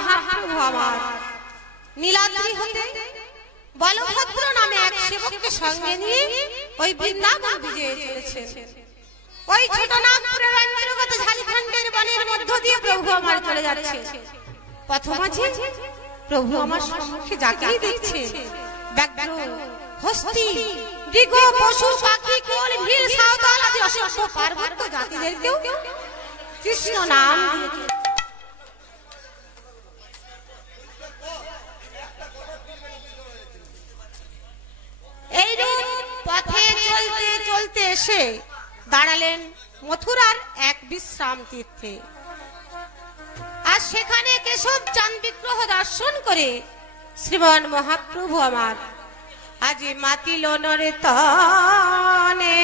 মহাপ্রভু আমার নীলাদ্রি হতে বলভদ্র নামে এক সেবককে সঙ্গে নিয়ে ওই বৃন্দাবন বিজয়ে চলেছে। ওই ছোট নাগপুরের অন্তর্গত ঝাড়খণ্ডের বনের মধ্য দিয়ে প্রভু আমার চলে যাচ্ছে। পথমাঝে প্রভু আমার সম্মুখে যাকেই দেখছে, ব্যাঘ্র, হস্তি, মৃগ, পশু, পাখি, কোল, ভিল, সাঁওতাল আদি অসংখ্য পার্বত্য জাতিদেরকেও কৃষ্ণ নাম দিয়েছে। এইরূপ পথে চলতে চলতে এসে দাঁড়ালেন মথুরার এক বিশ্রাম তীর্থে। আর সেখানে কেশব চাঁদ বিগ্রহ দর্শন করে শ্রীমান মহাপ্রভু আমার আজ মাতিল নর্তনে,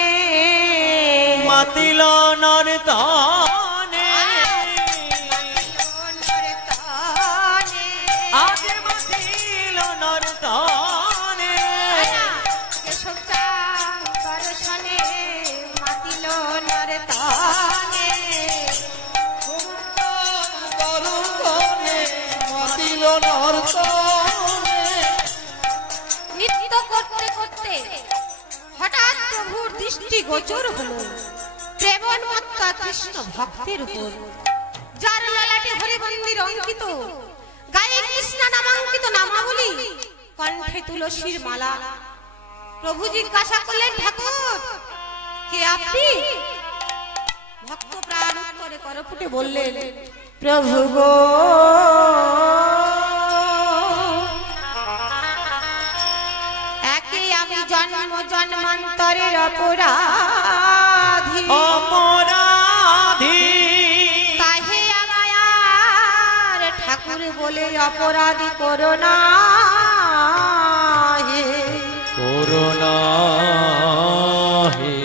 মাতিল নর্তনে, আজ মাতিল নর্তনে, কেশব চাঁদ দর্শনে মাতিল নর্তনে, মাতিল নর্তনে। নৃত্য করতে করতে হঠাৎ প্রভুর দৃষ্টি গোচর হলো প্রেমোন্মত্তা কৃষ্ণ ভক্তের উপর, যার ললাটে হরিবন্দির অঙ্কিত, গায়ে কৃষ্ণ নামাঙ্কিত নামাবলী, কণ্ঠে তুলসীর মালা। প্রভু জিজ্ঞাসা করলেন, ঠাকুর কে আপনি? ভক্ত প্রাণ উত্তরে করপুটে বললেন, প্রভু গো একে আমি জন্ম জন্মান্তরের অপরাধী, অপরাধী, তাহে আমায় আর ঠাকুর বলে অপরাধী করো না হে, করো না হে।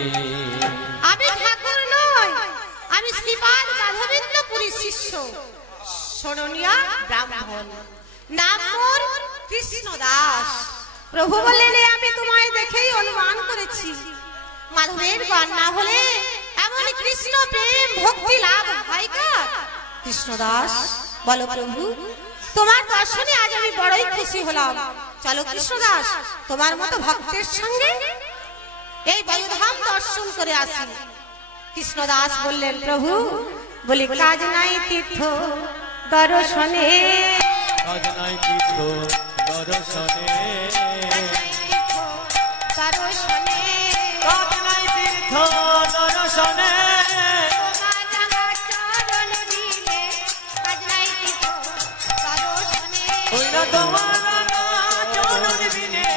আমি ঠাকুর নই, আমি শ্রীপাদ মাধবেন্দ্রপুরীর শিষ্য, শরণিয়া ব্রাহ্মণ, নাম মোর কৃষ্ণ দাস। প্রভু বললেন, আমি তোমায় দেখেই অনুমান করেছি, মাধবের গান না হলে এমন কৃষ্ণ প্রেম ভক্তি লাভ হয় কার? কৃষ্ণ দাস বলো প্রভু, তোমার দর্শনে আজ আমি বড়ই খুশি হলাম। চলো কৃষ্ণ দাস, তোমার মতো ভক্তের সঙ্গে এই বলধাম দর্শন করে আসি। কৃষ্ণ দাস বললেন, প্রভু বলি কাজ নাই তীর্থ দর্শনে, কাজ নাই তীর্থ দর্শনে, দর্শনে, কাজ নাই তীর্থ দর্শনে, তোমার রাঙা চরণ দিলে কাজ নাই তীর্থ দর্শনে, ওই না তোমার চরণ বিনে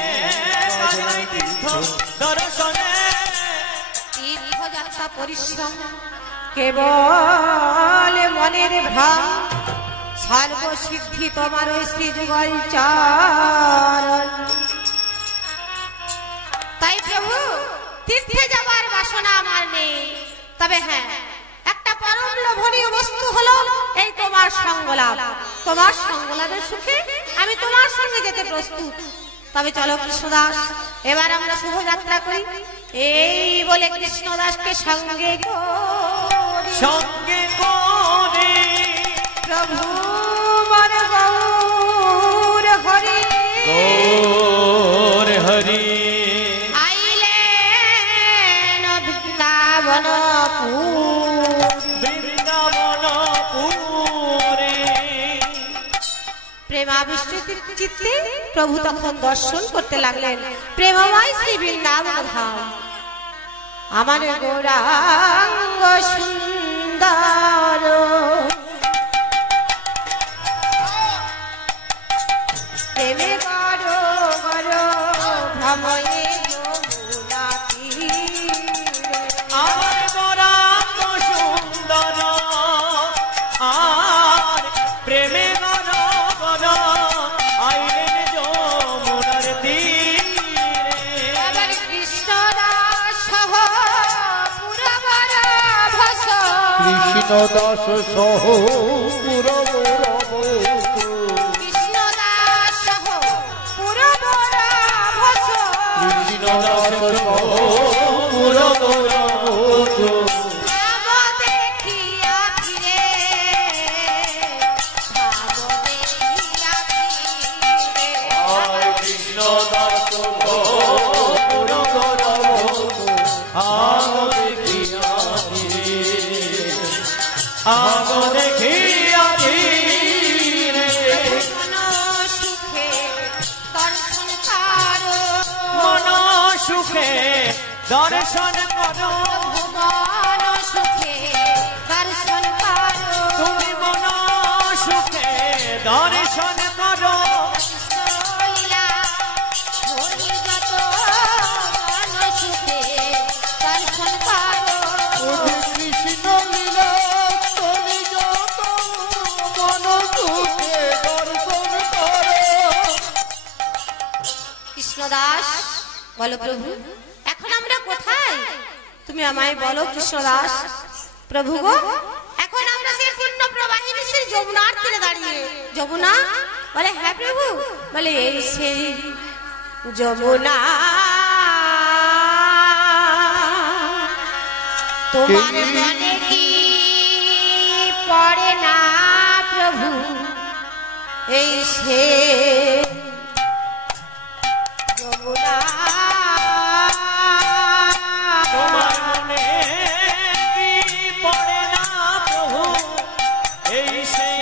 কাজ নাই তীর্থ দর্শনে। তীর্থযাত্রা পরিশ্রম কেবল মনের ভ্রম, সর্বসিদ্ধি তোমার ওই শ্রী যুগল চরণ। তাই প্রভু তীর্থে যাবার বাসনা আমার নেই, তবে হ্যাঁ একটা পরম লোভনীয় বস্তু হলো এই তোমার সঙ্গলাভ। তোমার সঙ্গলাভের সুখে আমি তোমার সঙ্গে যেতে প্রস্তুত। তবে চলো কৃষ্ণদাস, এবার আমরা শুভযাত্রা করি। এই বলে কৃষ্ণদাসকে সঙ্গে করি, সঙ্গে করে প্রভু মর গৌর হরি, গৌর হরি আইলেন বৃন্দাবনপুরী। বৃন্দাবনপুরে প্রেমাবিষ্ট চিত্তে প্রভু তখন দর্শন করতে লাগলেন প্রেমময় শ্রী বৃন্দাবন ধাম। আমার গৌরাঙ্গ সুন্দর, প্রেমে গড় গড় ভ্রময়ে যমুনা তীরে। আমার গৌরাঙ্গ সুন্দর, আর প্রেমে গণ গণ আইলেন যমুনার তীরে। আবার কৃষ্ণদাস সহ পুরবর ভস, কৃষ্ণদাস সহ পুরবর কৃষ্ণদাস সহ পুরবর ভস, কৃষ্ণদাস সহ পুরবর ভাব দেখিয়া ফিরে, ভাব দেখিয়াছি রে মন সুখে দর্শন করো মন সুখে দর্শন করো মন সুখে দর্শন করো তুমি মন সুখে দর্শন করো লীলা ভূমিগত মন সুখে দর্শন করো ওহে কৃষ্ণ লীলা তনি যত মন সুখে দর্শন করো। কৃষ্ণদাস বলো প্রভু এখন আমরা কোথায় তুমি আমায় বলো কৃষ্ণদাস প্রভু গো এখন আমরা সেই পূর্ণ প্রবাহিনী সেই যমুনার তীরে দাঁড়িয়ে যমুনা বলে হ্যাঁ প্রভু বলে এই সেই যমুনা তোমার মনে কি পড়ে না প্রভু এই সে যমুনা তোমার মনে কি পড়ে না প্রভু এই সেই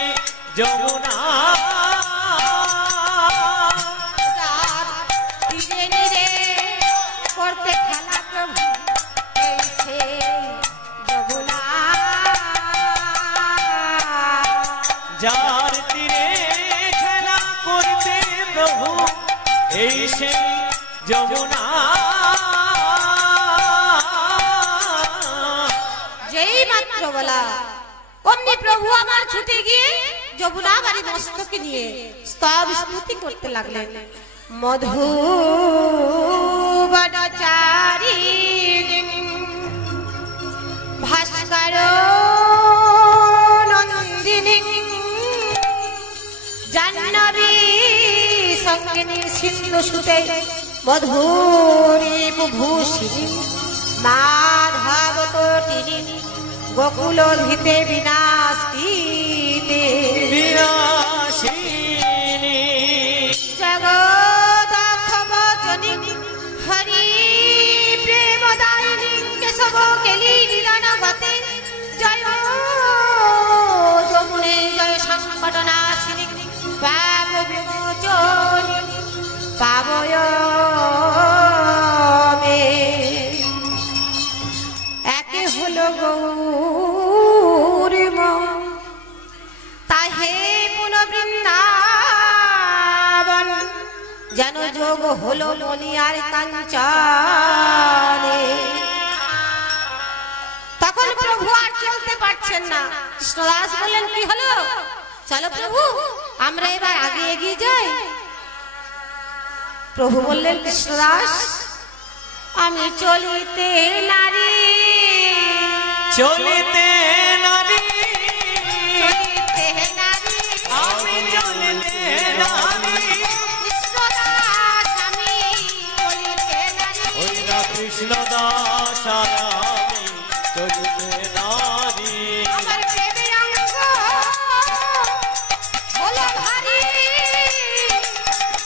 যমুনা যার তীরে নীরে করতে খেলা প্রভু এই সে যমুনা যার তীরে খেলা করতে প্রভু এই সেই যমুনা যেই মাত্র বলা অমনি প্রভু আমার ছুটে গিয়ে যমুনা বাড়ি মস্তকে নিয়ে স্তব স্তুতি করতে লাগলেন মধুবনচারী ভাস্কর নন্দিনী জাহ্নবী সঙ্গিনী সিন্ধু সুতে মধুরী ভূষিনী মাধব তটিনী গোকুল ধিতে বিনাশিতে বিনাশিনী জগৎ খবচনী হরি প্রেমদায়িনী কেশব কেলি নিদান গতে জয় যমুনে জয় সংকট নাশিনী পাপ বিমোচনী পাবয় মে একে হলো গৌরীম তাহে পুন বৃন্দাবন যেন যোগ হলো মনিয়ার কাঞ্চনে তখন প্রভু আর চলতে পারছেন না কৃষ্ণদাস বললেন কি হলো চলো প্রভু আমরা এবার আগে এগিয়ে যাই প্রভু বললেন কৃষ্ণদাস আমি চলিতে নারী চলিতে নারী চলিতে নারী আমি চলিতে নারী কৃষ্ণদাস আমি চলিতে নারী ওই না কৃষ্ণ দাস আমি চলিতে নারী আমার প্রেমে অঙ্গ হলো ভারী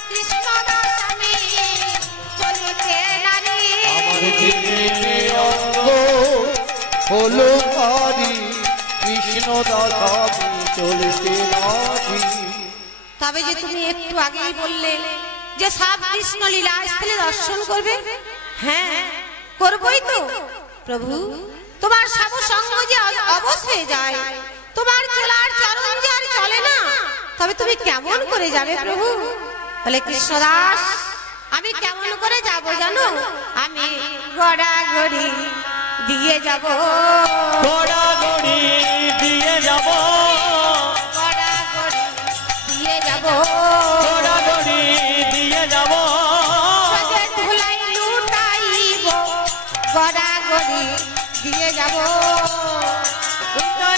কৃষ্ণদাস আমি চলিতে নারী আমার জীবনে অঙ্গ হলো ভারী কৃষ্ণ দাস আমি চলতে নারী। তবে যে তুমি একটু আগেই বললে যে সব কৃষ্ণ লীলা স্থলে দর্শন করবে হ্যাঁ করবই তো প্রভু তোমার সব সঙ্গ যে অবশ হয়ে যায় তোমার চলার চরণ যে আর চলে না তবে তুমি কেমন করে যাবে প্রভু বলে কৃষ্ণদাস আমি কেমন করে যাব জানো আমি গড়াগড়ি দিয়ে যাব গড়াগড়ি দিয়ে যাব গড়াগড়ি দিয়ে যাব গড়াগড়ি দিয়ে যাব সজে ধুলাই লুটাইব গড়াগড়ি দিয়ে যাব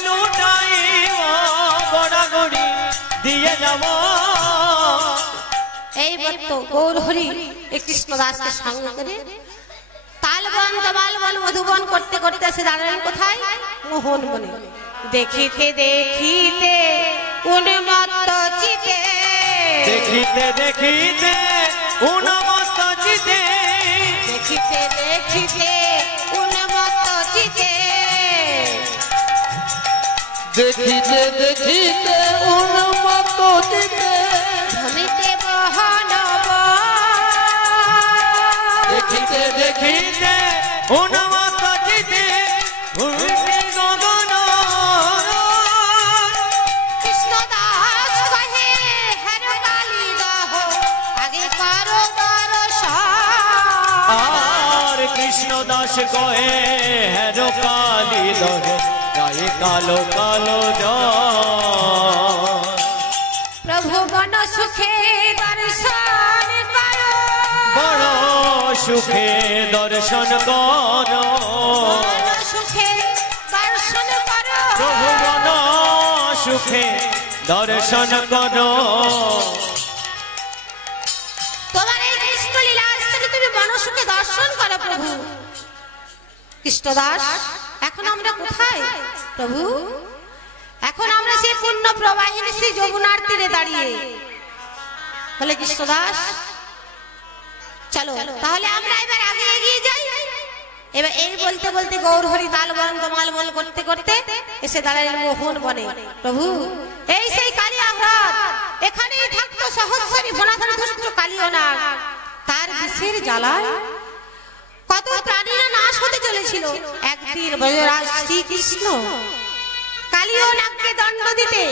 লুটাইব গড়াগড়ি দিয়ে যাব এইবার তো গৌর হরি এই কৃষ্ণদাসকে সঙ্গ করে তালবন দমালবন মধুবন করতে করতে এসে দাঁড়ালেন কোথায় মোহন বনে দেখিতে দেখিতে উন্মত্ত চিতে দেখিতে দেখিতে উন্মত্ত চিতে দেখিতে দেখিতে উন্মত্ত চিতে দেখিতে দেখিতে উন্মত্ত চিতে ভ্রমিতে বহন দেখিতে দেখিতে উন্মত্ত চিতে ভূমিতে গগন কৃষ্ণ দাস কহে হের কালী দহ আগে করো দর্শন আর কৃষ্ণ দাস কহে হেরো কালী দহে গায়ে কালো কালো জল প্রভু গণ সুখে দর্শন করো বড় সুখে দর্শন করো গণ সুখে দর্শন করো প্রভু মন সুখে দর্শন করো তোমার এই কৃষ্ণ লীলা থেকে তুমি মন সুখে দর্শন করো প্রভু কৃষ্ণদাস এখন আমরা কোথায় প্রভু এখন আমরা সেই পূর্ণ প্রবাহিনী শ্রী যমুনার তীরে দাঁড়িয়ে বলে কৃষ্ণদাস চলো তাহলে আমরা এবার আগে এগিয়ে যাই এবার এই বলতে বলতে গৌরহরি তাল বরন্দ মালমল করতে করতে এসে দাঁড়ালেন মোহন বনে প্রভু এই সেই কালী আহ্লাদ এখানেই থাকতো সহস্রী ভনাধন দুষ্ট কালীও না তার বিষের জ্বালায় কত প্রাণীরা নাশ হতে চলেছিল একদিন ব্রজরাজ শ্রীকৃষ্ণ কালীও নাগকে দণ্ড দিতে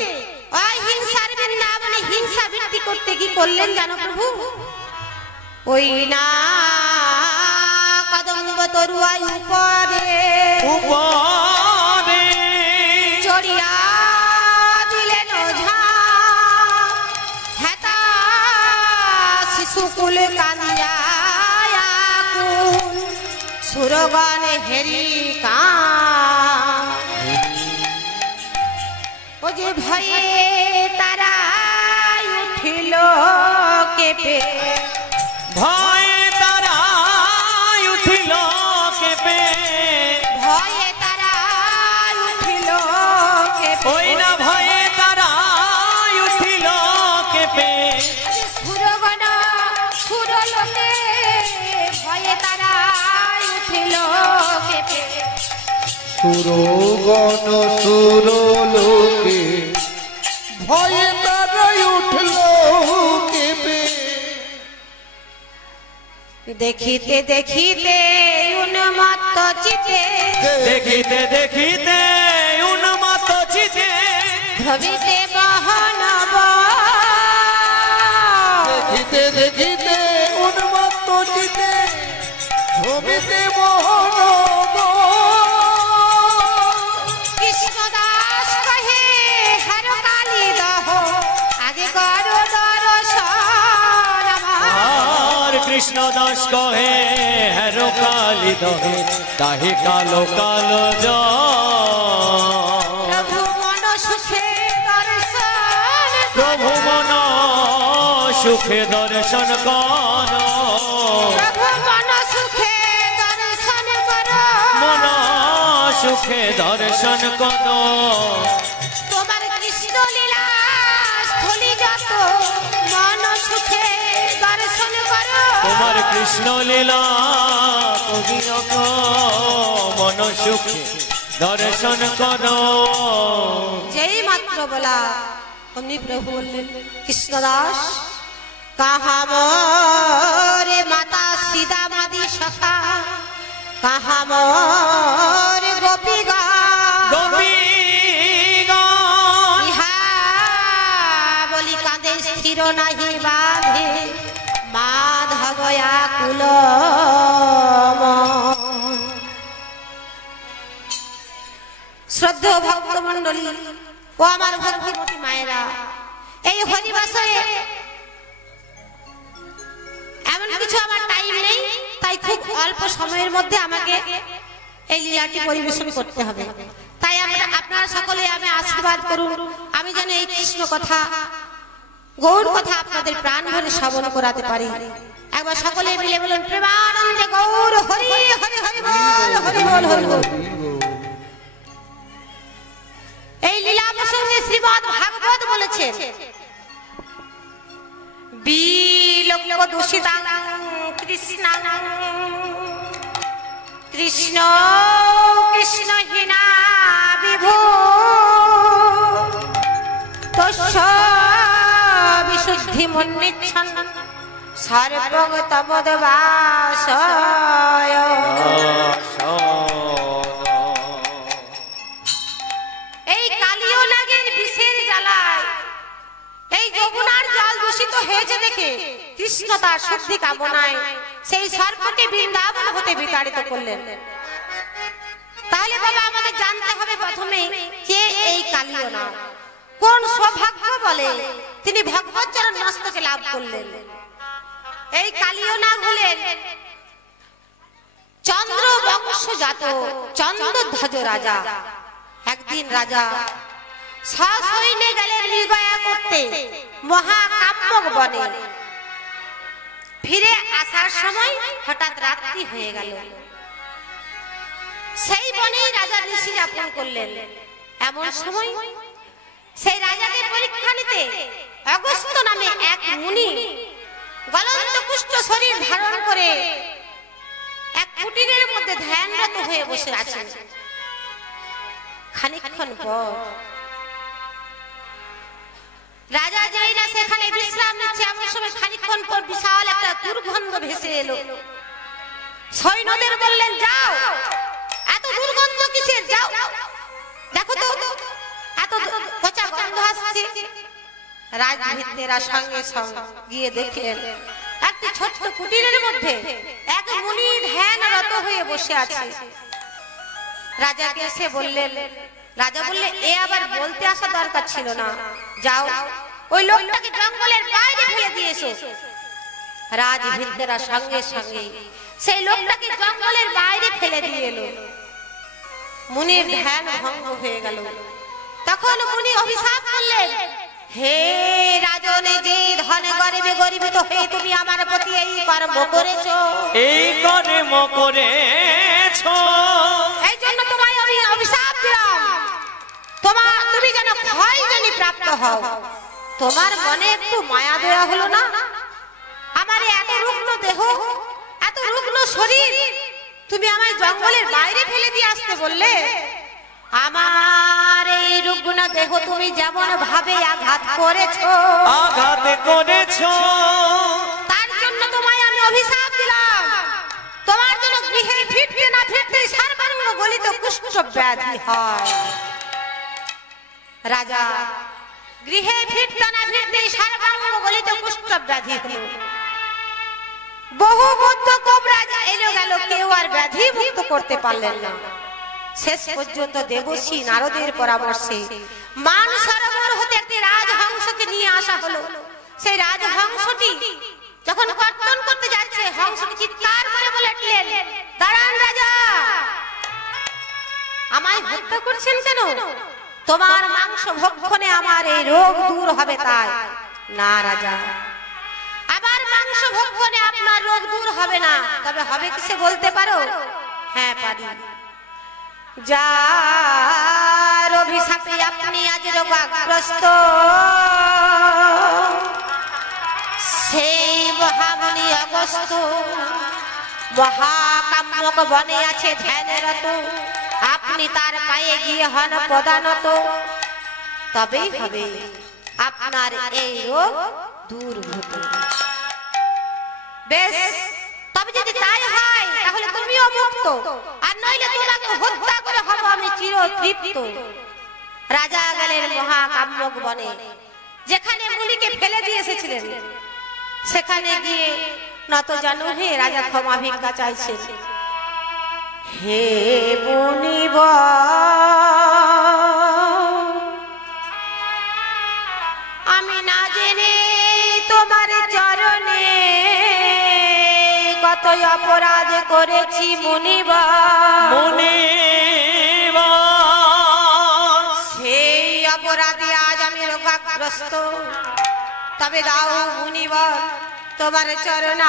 অহিংসার বৃন্দাবনে হিংসা বৃদ্ধি করতে কি করলেন জানো প্রভু ওই না কদম্ব তরুয়াই উপরে উপরে চড়িয়া দিলেন ওঝা হেতা শিশুকুল কান্দিয়া সুরগণ হেরি কা ও যে ভয়ে তারা উঠিল কেঁপে ভয়ে তারা উঠিল কেঁপে ভয়ে তারা উঠিল কেঁপে ওই না ভয়ে তারা উঠিল কেঁপে সুরগণ সুরলোকে ভয়ে তারা উঠিল কেঁপে সুরগণ সুরলোকে ভয়ে তারাই উঠল কেঁপে দেখিতে দেখিতে উন্মত্ত চিতে দেখিতে দেখিতে উন্মত্ত চিতে ভবিতে বহন দেখিতে দেখিতে উন্মত্ত চিতে ভবিতে মোহন কৃষ্ণদাস কহে হর কালী দহ আগে করো দর্শন আর কৃষ্ণ দাস কহে হেরো কালী দহে তাহি কালো কালো জল প্রভু মন সুখে দর্শন প্রভু মন সুখে দর্শন করো প্রভু মন সুখে দর্শন করো মন সুখে দর্শন করো তোমার কৃষ্ণ লীলা স্থলী যত মন সুখে দর্শন করো তোমার কৃষ্ণ লীলা কবিরক মন সুখে দর্শন করো যেই মাত্র বলা অমনি প্রভু বললেন কৃষ্ণদাস কাহা মোরে মাতা সীতা মাদি সখা কাহা মোর গোপী গোপীগণ ইহা বলি কাঁদে স্থির নাহি বাঁধে মাধব আকুল শ্রদ্ধেয় ভক্ত মন্ডলী ও আমার ভক্তিমতী মায়েরা এই হরিবাসরে এমন কিছু আমার টাইম নেই তাই খুব অল্প সময়ের মধ্যে আমাকে এই লীলাটি পরিবেশন করতে হবে তাই আপনারা সকলে আমি আশীর্বাদ করুন আমি যেন এই কৃষ্ণ কথা গৌর কথা আপনাদের প্রাণ ভরে শ্রবণ করাতে পারি একবার সকলে মিলে বলুন প্রেমানন্দে গৌর হরি হরি হরি বল হরি বল হরি বল এই লীলা প্রসঙ্গে শ্রীমদ্ ভাগবত বলেছেন বিলোক দূষিতাং কৃষ্ণাং কৃষ্ণ কৃষ্ণ হীনা বিভূ মন্নিচ্ছন্ন সর্বগতমদবাসয়। এই কালীয় নাগের বিষের জ্বালায় এই যমুনার জল দূষিত হয়েছে দেখে কৃষ্ণ তার শুদ্ধি কামনায় সেই সর্পকে বৃন্দাবন হতে বিতাড়িত করলেন। তাহলে বাবা আমাদের জানতে হবে প্রথমে কে এই কালীয় নাগ, কোন সৌভাগ্য বলে তিনি ভগবত চরণ মস্তকে লাভ করলেন। এই কালীয় নাগ হলেন চন্দ্র বংশজাত চন্দ্রধ্বজ রাজা। একদিন রাজা সসৈন্যে গেলেন মৃগয়া করতে মহাকাম্যক বনে। ফিরে আসার সময় হঠাৎ রাত্রি হয়ে গেল। সেই বনে রাজা নিশি যাপন করলেন। এমন সময় সেই রাজাকে পরীক্ষা নিতে অগস্ত্য নামে এক মুনি গলন্ত কুষ্ঠ শরীর ধারণ করে এক কুটিরের মধ্যে ধ্যানরত হয়ে বসে আছেন। খানিকক্ষণ পর রাজা যাই না সেখানে বিশ্রাম নিচ্ছে, এমন সময় খানিকক্ষণ পর বিশাল একটা দুর্গন্ধ ভেসে এলো। সৈন্যদের বললেন, যাও, এত দুর্গন্ধ কিসের, যাও দেখো তো এত পচা গন্ধ আসছে। রাজভৃত্যেরা সঙ্গে সঙ্গে গিয়ে দেখলেন একটি ছোট্ট কুটিরের মধ্যে এক মুনি ধ্যানরত হয়ে বসে আছে। রাজাকে এসে বললেন, রাজা বললেন, এ আবার বলতে আসা দরকার ছিল না, যাও ওই লোকটাকে জঙ্গলের বাইরে ফেলে দিয়ে এসো। রাজভৃত্যেরা সঙ্গে সঙ্গে সেই লোকটাকে জঙ্গলের বাইরে ফেলে দিয়ে এলো। মুনির ধ্যান ভঙ্গ হয়ে গেল। তখন মুনি অভিশাপ করলেন, হে রাজনে, যে ধন গরিবে গরিবিত হয়ে তুমি আমার প্রতি এই কর্ম করেছো, এই কর্ম করেছো, এই জন্য তোমায় আমি অভিশাপ দিলাম, তুমি যেন ক্ষয়জনী প্রাপ্ত হও। তোমার মনে একটু মায়া দয়া হলো না? আমার এত রুগ্ন দেহ, এত রুগ্ন শরীর তুমি আমায় জঙ্গলের বাইরে ফেলে দিয়ে আসতে বললে। আমার এই রুগ্ন দেহ তুমি যেমন ভাবে আঘাত করেছো, তার জন্য তোমায় আমি অভিশাপ দিলাম। তোমার জন্য গৃহে ফিরতে না ফিরতে সর্বাঙ্গ গলিত কুষ্ঠ ব্যাধি হয়। রাজা গৃহে ফিরতে না ফিরতে সর্বাঙ্গ গলিত কুষ্ঠ ব্যাধি হলো। বহু বুদ্ধ কবিরাজ এলো গেল, কেউ আর ব্যাধি মুক্ত করতে পারলেন না। শেষ পর্যন্ত দেবশ্রী নারদের পরামর্শে মান সরোবর হতে একটি রাজহংসকে নিয়ে আসা হলো। সেই রাজহংসটি যখন কর্তন করতে যাচ্ছে, হংসটি চিৎকার করে বলেছিলেন, দাঁড়ান রাজা, আমায় হত্যা করছেন কেন? তোমার মাংস ভক্ষণে আমার এই রোগ দূর হবে তাই। না রাজা, আবার মাংস ভক্ষণে আপনার রোগ দূর হবে না, তবে হবে কিসে বলতে পারো? হ্যাঁ পারি। যার অভিশাপে আপনি আজ রোগাগ্রস্ত, সেই মহামুনি অগস্ত্য মহাকাম্যক বনে আছে ধ্যানরত। আপনি তার পায়ে গিয়ে হন প্রদানত, তবেই হবে আপনার এই রোগ দূরভূত। বেশ, তবে যদি তাই হয় তাহলে তুমিও মুক্ত, আর নইলে তোমাকে হত্যা করে হব আমি চিরতৃপ্ত। রাজা গেলেন মহাকাম্যক বনে, যেখানে মুনিকে ফেলে দিয়ে এসেছিলেন। সেখানে গিয়ে নত জানু হয়ে রাজা ক্ষমা ভিক্ষা চাইছেন। হে মুনিবর, আমি না জেনে তোমার চরণে কত অপরাধ করেছি মুনিবর, সেই অপরাধে আজ আমি রোগাগ্রস্ত। তবে দাও মুনিবর তোমার চরণামৃত,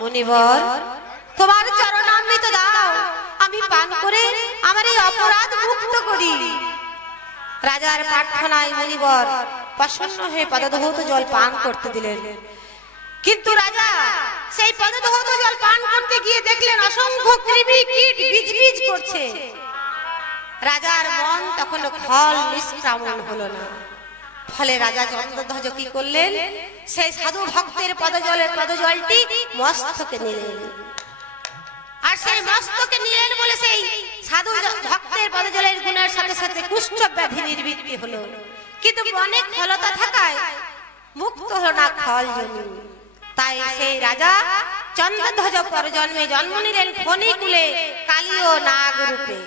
মুনিবর তোমার চরণামৃত দাও, আমি পান করে আমার এই অপরাধ মুক্ত করি। রাজার প্রার্থনায় মুনিবর প্রসন্ন হয়ে পদধৌত জল পান করতে দিলেন। কিন্তু রাজা সেই পদদহত জল পান করতে গিয়ে দেখলেন অসংখ্য কৃমি কীট বিজবিজ করছে। রাজার মন তখন ফল নিষ্ক্রামণ হলো না। ফলে রাজা চন্দ্রধ্বজ কি করলেন, সেই সাধু ভক্তের পদজলটি মস্তকে নিলেন। আর সেই মস্তকে নিলেন বলে সেই সাধু ভক্তের পদজলের গুণের সাথে সাথে কুষ্ঠ ব্যাধি নির্বৃত্তি হলো। কিন্তু অনেক ফলতা থাকায় মুক্ত হলো না ফল জমি। তাই সেই রাজা চন্দ্রধ্বজ পরজন্মে জন্ম নিলেন ফণিকুলে কালী ও নাগ রূপে।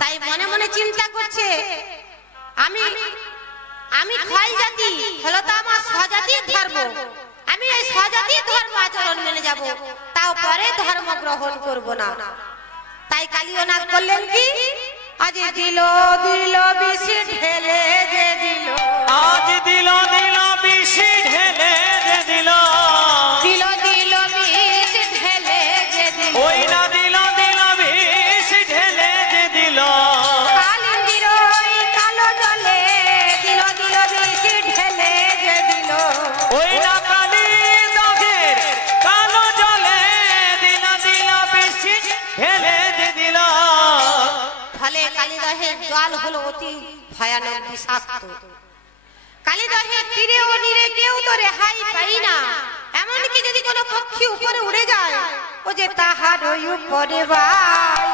তাই মনে মনে চিন্তা করছে, আমি ক্ষয় জাতি, ফলতা আমার স্বজাতির ধর্ম, আমি এই স্বজাতির ধর্ম আচরণ মেনে যাব, তাও পরে ধর্ম গ্রহণ করব না। তাই কালী ও নাগ বললেন কি, আজ দিল দিল বিষ ঢেলে যে দিল, আজ দিল দিল বিষ ঢেলে যে দিল, দিল দিল বিষ ঢেলে যে দিল, ওই না দিল দিল বিষ ঢেলে যে দিল, কালিন্দির ওই কালো জলে দিল দিল বিষ ঢেলে যে দিল, ওই না কালী দহের কালো জলে দিল দিল বিষ ঢেলে যে দিল। ফলে কালিদহের জল হলো অতি ভয়ানক বিষাক্ত। কালিদহের তীরে ও নীরে কেউ তো রেহাই পাই না। এমনকি যদি কোনো পক্ষী উপরে উড়ে যায়, ও যে তাহার ওই উপরে বাই,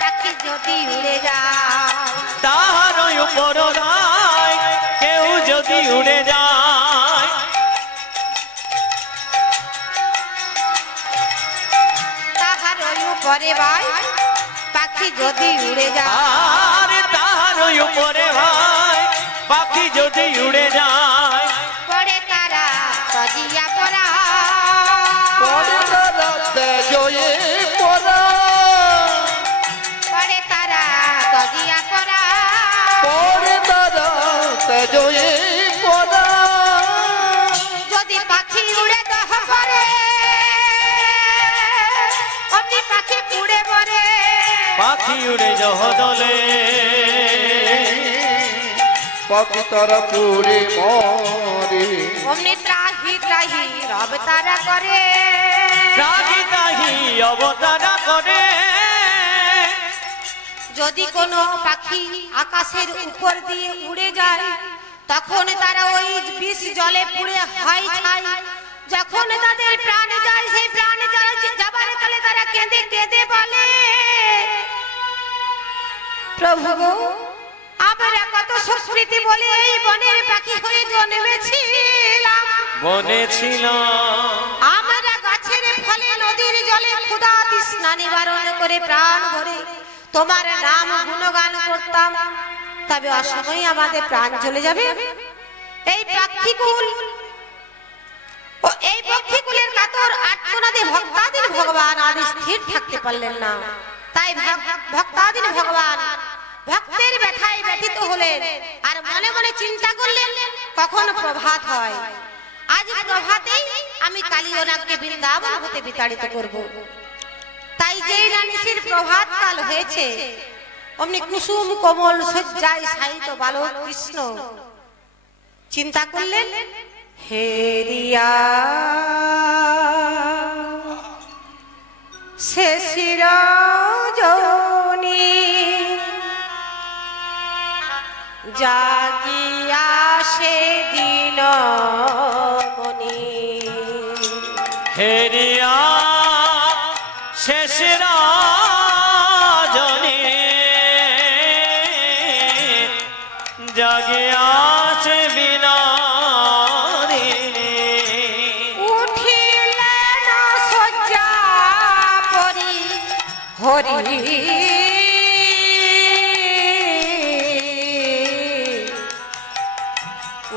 পাখি যদি উড়ে যায়, তাহার উপর রায় কেউ যদি উড়ে যায়, তাহার ওই উপরে বাই, পাখি যদি উড়ে যায়, আর তাহার উপরে ভাই পাখি যদি উড়ে যায়, পড়ে তারা সজিয়া পড়া, পরে তারা তেজয়ে পরা, পড়ে তারা সজিয়া পড়া, পরে তারা তেজয়ে পরা, যদি পাখি উড়ে দহ করে, অমনি পাখি উড়ে পড়ে, পাখি উড়ে জহদলে, পাখি তারা পুড়ে মরে, অমনি ত্রাহি ত্রাহি রব তারা করে, রাগি তাহি অবতারা করে। যদি কোনো পাখি আকাশের উপর দিয়ে উড়ে যায়, তখন তারা ওই বিষ জলে পুড়ে হয় ছাই। যখন তাদের প্রাণ যায়, সেই প্রাণ যাবার কালে তারা কেঁদে কেঁদে বলে, প্রভু গো, আমরা কত সুকৃতি বলে এই বনের পাখি হয়ে জন্মেছিলাম, বনে ছিল আমরা গাছের ফলে নদীর জলে ক্ষুধা তৃষ্ণা নিবারণ করে প্রাণ ভরে তোমার নাম গুণগান করতাম, তবে অসময়ে আমাদের প্রাণ চলে যাবে। এই পাখিকুল ও এই পক্ষীকুলের কাতর আত্মনাদে ভক্তাদিন ভগবান আর স্থির থাকতে পারলেন না। তাই ভক্তাদিন ভগবান ভক্তের ব্যথায় ব্যথিত হলেন আর মনে মনে চিন্তা করলেন কখন প্রভাত হয়। আজ প্রভাতেই আমি কালী ও নাগকে বৃন্দাবন হতে বিতাড়িত করব। তাই যেই না নিশির প্রভাত কাল হয়েছে, অমনি কুসুম কোমল শয্যায় শায়িত বালক কৃষ্ণ চিন্তা করলেন, হেরিয়া শেষির যৌনি জাগিয়া সে দিন মনি, হেরিয়া শেষ রাজনে জাগিয়া সে বিনা উঠিলেন শয্যা পরি হরি,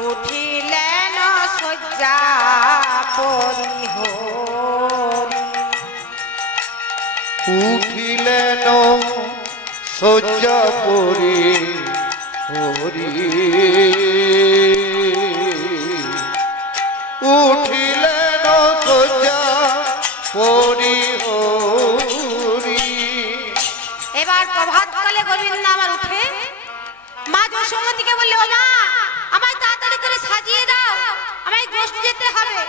উঠিলেন শয্যা পরি হরি, উঠিলেন শয্যা পরি হরি, উঠিলেন শয্যা পরি হরি। এবার প্রভাতকালে গোবিন্দ আমার উঠে মা যশোমতীকে বললে, ও মা, আমায় তাড়াতাড়ি করে সাজিয়ে দাও, আমায় গোষ্ঠ যেতে হবে।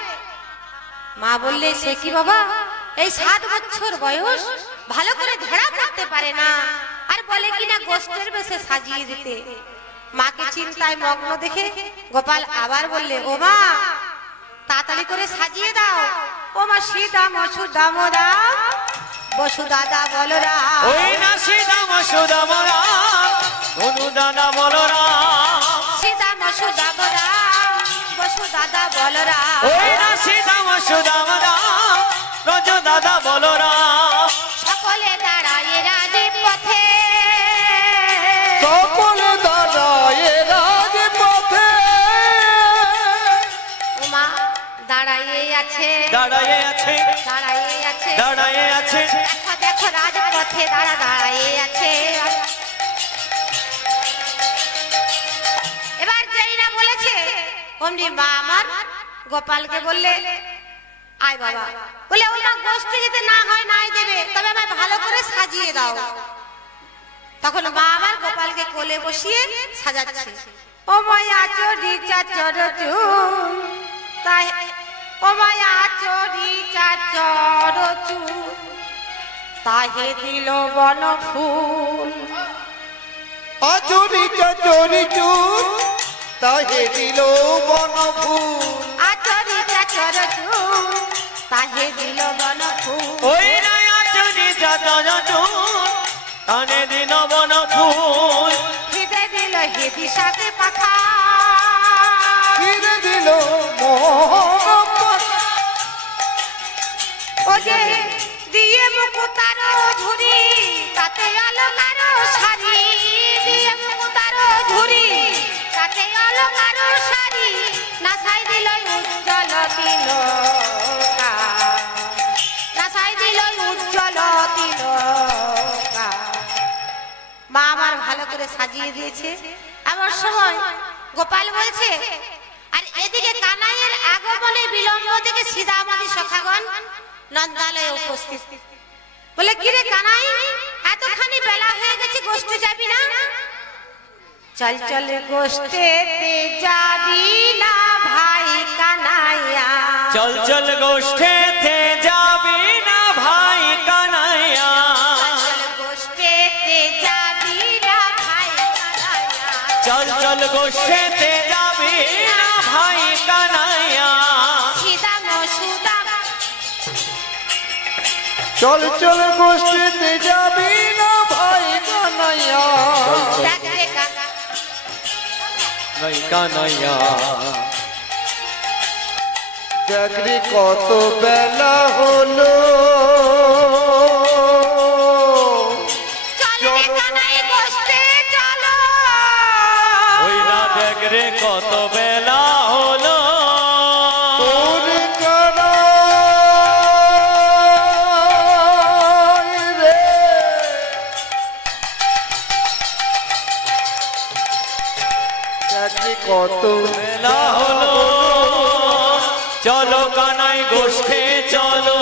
মা বললে সে কি বাবা, এই 7 বছর বয়স, ভালো করে ধরা পড়তে পারে না, আর বলে কিনা গোষ্ঠের বেশে সাজিয়ে দিতে। মাকে চিন্তায় মগ্ন দেখে গোপাল আবার বললে, ও মা তাড়াতাড়ি করে সাজিয়ে দাও। ও মা সীতা মসুদাম রাম বসুদাদা বলরাম, ওই না সীতা মসুদাম রাম বসুদাদা বলরাম, সীতা মসুদাম রাম বসুদাদা বলরাম, ওই না সীতা মসুদাম রাম বসুদাদা বলরাম। সকলে দাঁড়ায় রাজপথে, সকলে দাঁড়ায় রাজপথে, উমা দাঁড়াইয়ে আছে, দাঁড়ায়ে আছে, দাঁড়াইয়ে আছে, দাঁড়ায়ে আছে, দেখো দেখো রাজপথে দাঁড়াইয়ে আছে। এবার যেই না বলেছে অমনি মা আমার গোপালকে বললে, আয় বাবা, বলে ওরা গোষ্ঠী যদি না হয় নাই দেবে, তবে আমায় ভালো করে সাজিয়ে দাও। তখন মা আমার গোপালকে কোলে বসিয়ে সাজাচ্ছে। ও মায়া চরি চাচর চুল, তাই ও মায়া চরি চাচর চুল, তাহে দিল বন ফুল। আচরি চাচরি চুল, তাহে দিল বন ফুল। আচরি চাচর চুল, তাহে দিল বন ফুল। ওই না আচরি চাচর চুল, তাহে দিল বন ফুল। হিদে দিল হিদি সাথে পাখা, ফিরে দিল মোহন পাখা। ও যে দিয়ে মুকুতার ঝুরি, তাতে অলঙ্কার শাড়ি, দিয়ে মুকুতার ঝুরি, তাতে অলঙ্কার শাড়ি, নাসাই দিল উজ্জ্বল তিলকা, নাসাই দিল উজ্জ্বল তিলকা। মা আমার ভালো করে সাজিয়ে দিয়েছে। এমন সময় গোপাল বলছে, আর এদিকে কানাইয়ের আগমনে বিলম্ব থেকে সীতামাদি সখাগণ নন্দালয়ে উপস্থিত। বলে কিরে কানাই, এতখানি বেলা হয়ে গেছে, গোষ্ঠী যাবি না? চল চল গোষ্ঠীতে যাবি না ভাই কানাইয়া, চল চল গোষ্ঠীতে যাবি না ভাই কানাইয়া, চল গোষ্ঠীতে যাবি না ভাই কানাইয়া, চল চল গোষ্ঠীতে যাবি না ভাই কানাইয়া। সীতা মসুদাম, চল চল গোষ্ঠীতে যাবি না ভাই কানাইয়া। দেখ রে কাকা, ভাই কানাইয়া, দেখ রে কত বেলা হলো, চল রে কানাই গোষ্ঠী চলো। ওই না দেখ রে কত বেলা হলো, তোর কানাই রে। দেখ রে কত বেলা হলো, চলো কানাই গোষ্ঠী চলো।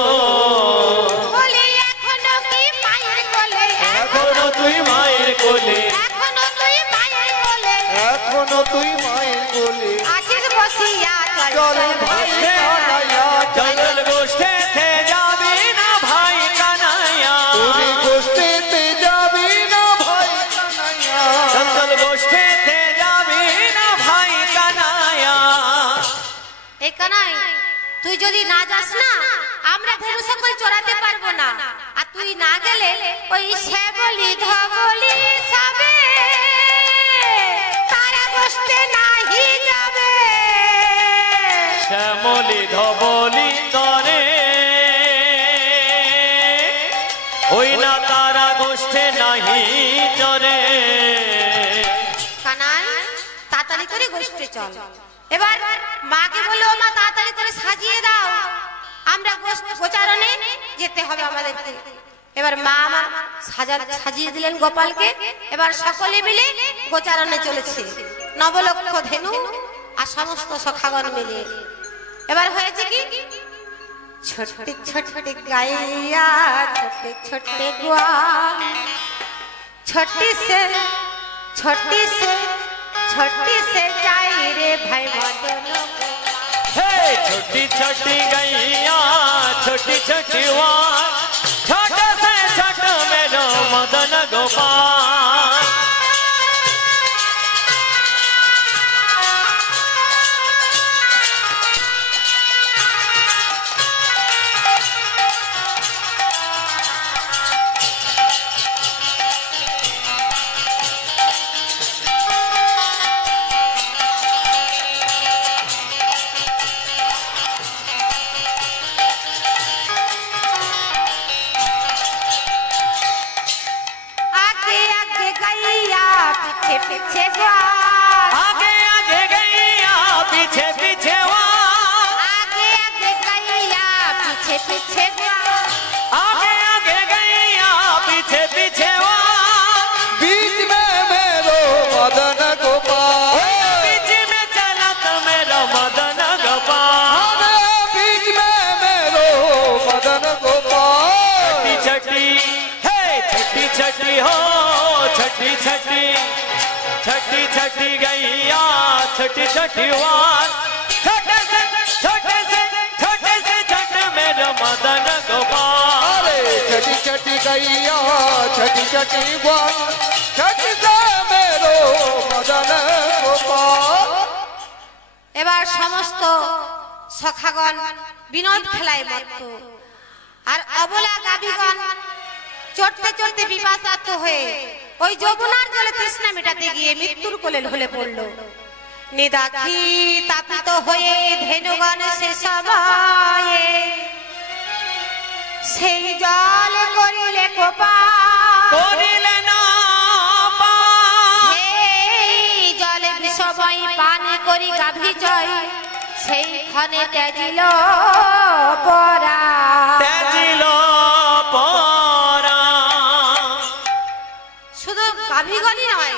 বলি এখনো কি মায়ের কোলে, এখনো তুই মায়ের কোলে, এখনো তুই মায়ের কোলে, এখনো তুই মায়ের কোলে। আছিস বসিয়া, চল চল চল ভাই বসিয়া। কানাইয়া, চল চল গোষ্ঠীতে যাবি না ভাই কানাইয়া, তুই গোষ্ঠীতে যাবি না ভাই কানাইয়া। চল চল গোষ্ঠীতে যাবি না ভাই কানাইয়া। এই কানাই, তুই যদি না যাস না, আমরা ধেনু সকল চড়াতে পারবো না, আর তুই না গেলে ওই শ্যাবলি ধবলি সবে তারা গোষ্ঠী নাহি যাবে। শ্যামলি ধবলি তরে, ওই না তারা গোষ্ঠী নাহি চরে। কানাই তাড়াতাড়ি করে গোষ্ঠী চল। এবার মাকে বললো, মা তাড়াতাড়ি করে সাজিয়ে দাও, আমরা গোচারণে যেতে হবে আমাদেরকে। এবার মা আমার সাজিয়ে দিলেন গোপালকে। এবার সকলে মিলে গোচারণে চলেছে, নবলক্ষ ধেনু আর সমস্ত সখাগণ মিলে। এবার হয়েছে কি, ছোট্টে ছোট্টে গাইয়া, ছোট্টে ছোট্টে গোয়া, छोटी से छोटी से छोटी से जाई रे भाई मदन हे छोटी छोटी गैया छोटी छोटी वार छोटे से छोट मेरो मदन गोपाल पीछे ग्वाल आगे आगे गैया पीछे पीछे वार आगे आगे गैया पीछे पीछे ग्वाल आगे आगे गैया पीछे पीछे वार बीच में मेरो मदन गोपाल बीच में चला तो मेरा मदन गोपाल बीच में मेरो मदन गोपाल छठी हे छठी छठी हो छठी छठी छठी छठी गैया छठी छठी वार छोटे से छठ मेरा मदन गोपाल छठी छठी गैया छठी छठी ग्वाल छठी से मेरो मदन गोपाल এবার সমস্ত সখাগণ বিনোদ খেলায় মত্ত আর অবলা গাবিগণ চড়তে চড়তে বিপাশার্ত হয়ে ওই যমুনার জলে তৃষ্ণা মেটাতে গিয়ে মৃত্যুর কোলে ঢলে পড়ল। নিদাক্ষী তাপিত হয়ে ধেনুগণ সে সময়ে সেই জল করিলে করিলে না সেই জলে বিষময় পান করি গাভী জয় সেই ক্ষণে ত্যাজিল পরা ত্যাজিল পরা শুধু গাভীগণই নয়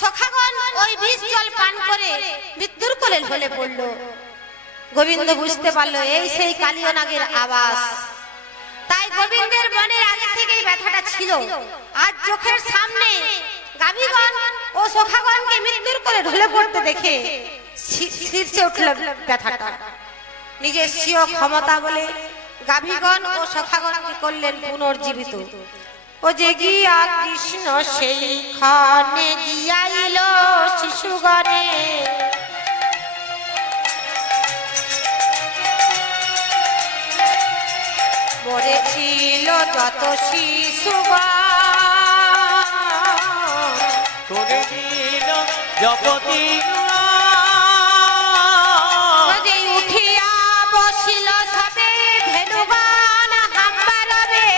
সখাগণ ওই বিষ জল পান করে মৃত্যুর কোলে ঢলে পড়ল। গোবিন্দ বুঝতে পারলো এই সেই কালীয় নাগের আওয়াজ। তাই গোবিন্দের মনের আগে থেকেই ব্যথাটা ছিল। আজ চোখের সামনে গাভীগণ ও সখাগণকে মৃত্যুর কোলে ঢলে পড়তে দেখে শীর্ষে উঠল ব্যথাটা। নিজের স্বীয় ক্ষমতা বলে গাভীগণ ও সখাগণকে করলেন পুনর্জীবিত। ও যে গিয়া কৃষ্ণ সেই ক্ষণে গিয়াইল শিশুগণে মরেছিল যত শিশুগণ করে দিল জপতি উঠিয়া বসিল সবে ধেনুগণ হাম্বারবে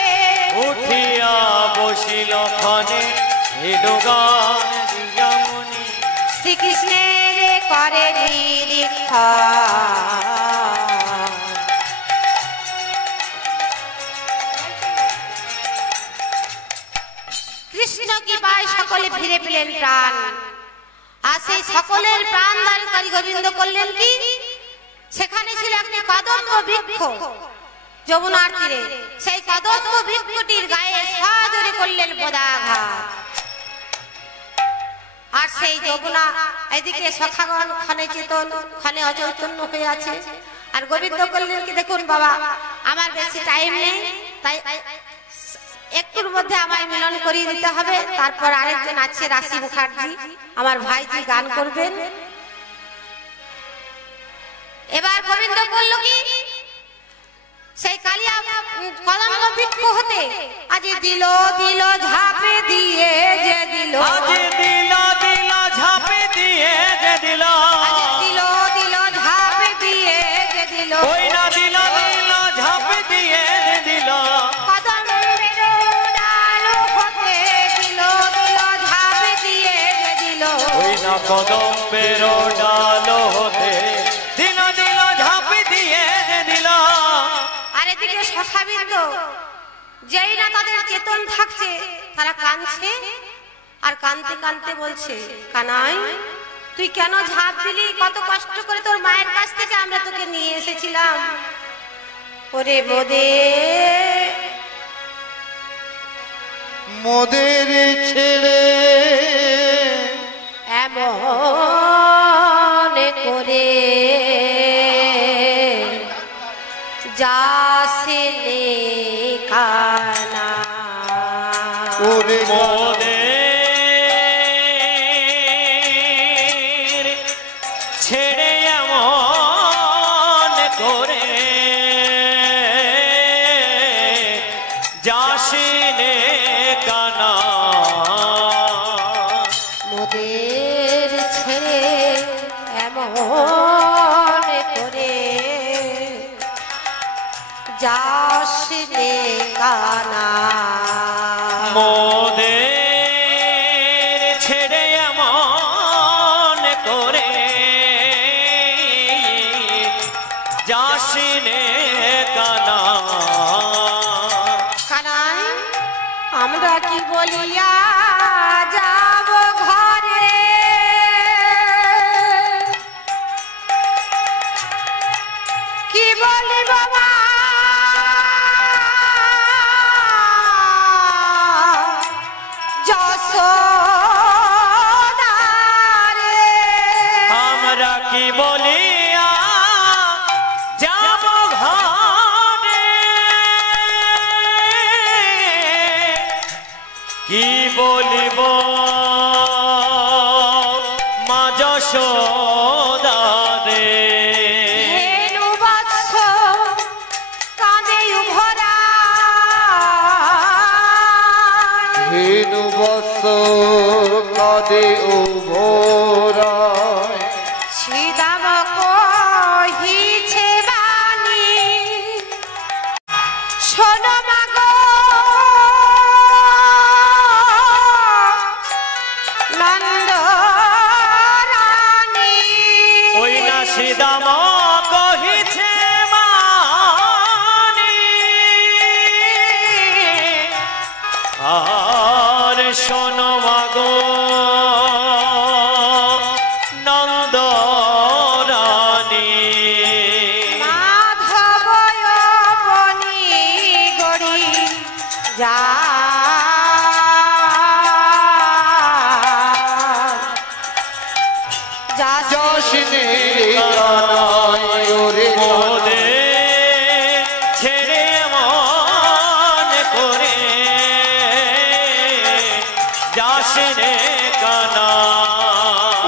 উঠিয়া বসিল ক্ষণে ধেনুগণ দিয়ামণি শ্রীকৃষ্ণের করে নিরীক্ষা কৃষ্ণ কি পায় সকলে ফিরে পেলেন প্রাণ। আর সেই সকলের প্রাণদানকারী গোবিন্দ করলেন কি সেখানে ছিল একটি কদম্ব বৃক্ষ যমুনার তীরে। সেই কদম্ব বৃক্ষটির গায়ে সজোরে করলেন পদাঘাত। আর সেই যমুনা এদিকে সখাগণ ক্ষণে চেতন ক্ষণে অচৈতন্য হয়ে আছে। আর গোবিন্দ করলেন কি দেখুন বাবা আমার বেশি টাইম নেই, তাই একটুর মধ্যে আমায় মিলন করিয়ে দিতে হবে। তারপর আরেকজন আছে রাশি মুখার্জি আমার ভাইজি গান করবেন। এবার গোবিন্দ করল কি সেই কালিয়া কদম্ব বৃক্ষ হতে আজ দিল দিল ঝাঁপে দিয়ে যে দিল আজ দিল দিল ঝাঁপে দিয়ে যে দিল দিল দিল ঝাঁপে দিয়ে যে দিল ওই না দিল দিল ঝাঁপে দিয়ে যে দিল কদম্বের ডাল হতে দিল দিল ঝাঁপে দিয়ে যে দিল ওই না কদম্বের ডাল হতে দিল দিল ঝাঁপে দিয়ে যে দিল। আর এদিকে সখাবৃন্দ যেই না তাদের চেতন থাকছে তারা কাঁদছে আর কাঁদতে কাঁদতে বলছে কানাই তুই কেন ঝাঁপ দিলি? কত কষ্ট করে তোর মায়ের কাছ থেকে আমরা তোকে নিয়ে এসেছিলাম। ওরে বোদে মোদের ছেড়ে এমন করে কানা ওরে মোদের ছেড়ে এমন করে যাসিনে কানা মোদের ছেড়ে এমন করে যাস রে কানা মোদের ছেড়ে এমন করে যাসিনে কানা কানাই আমরা কি বলিয়া যাব ঘরে কি বলি বাবা যশোদারে আমরা কি বলিয়া যাব ঘরে কি বলিব মা যশোদারে হেনু বৎস কাঁদে উভরা হেনু বৎস কাঁদে ও ভোরায় শ্রীদাম কহিছে বাণী শোনো মাগো নন্দ রানী ওই না সিদাম কহিছে মানি আর শোনো মাগো নন্দ রানী মাধব বনি গড়ি যা যাসিনে কানায় ওরে মোদের ছেড়ে মন করে যাসিনে কানা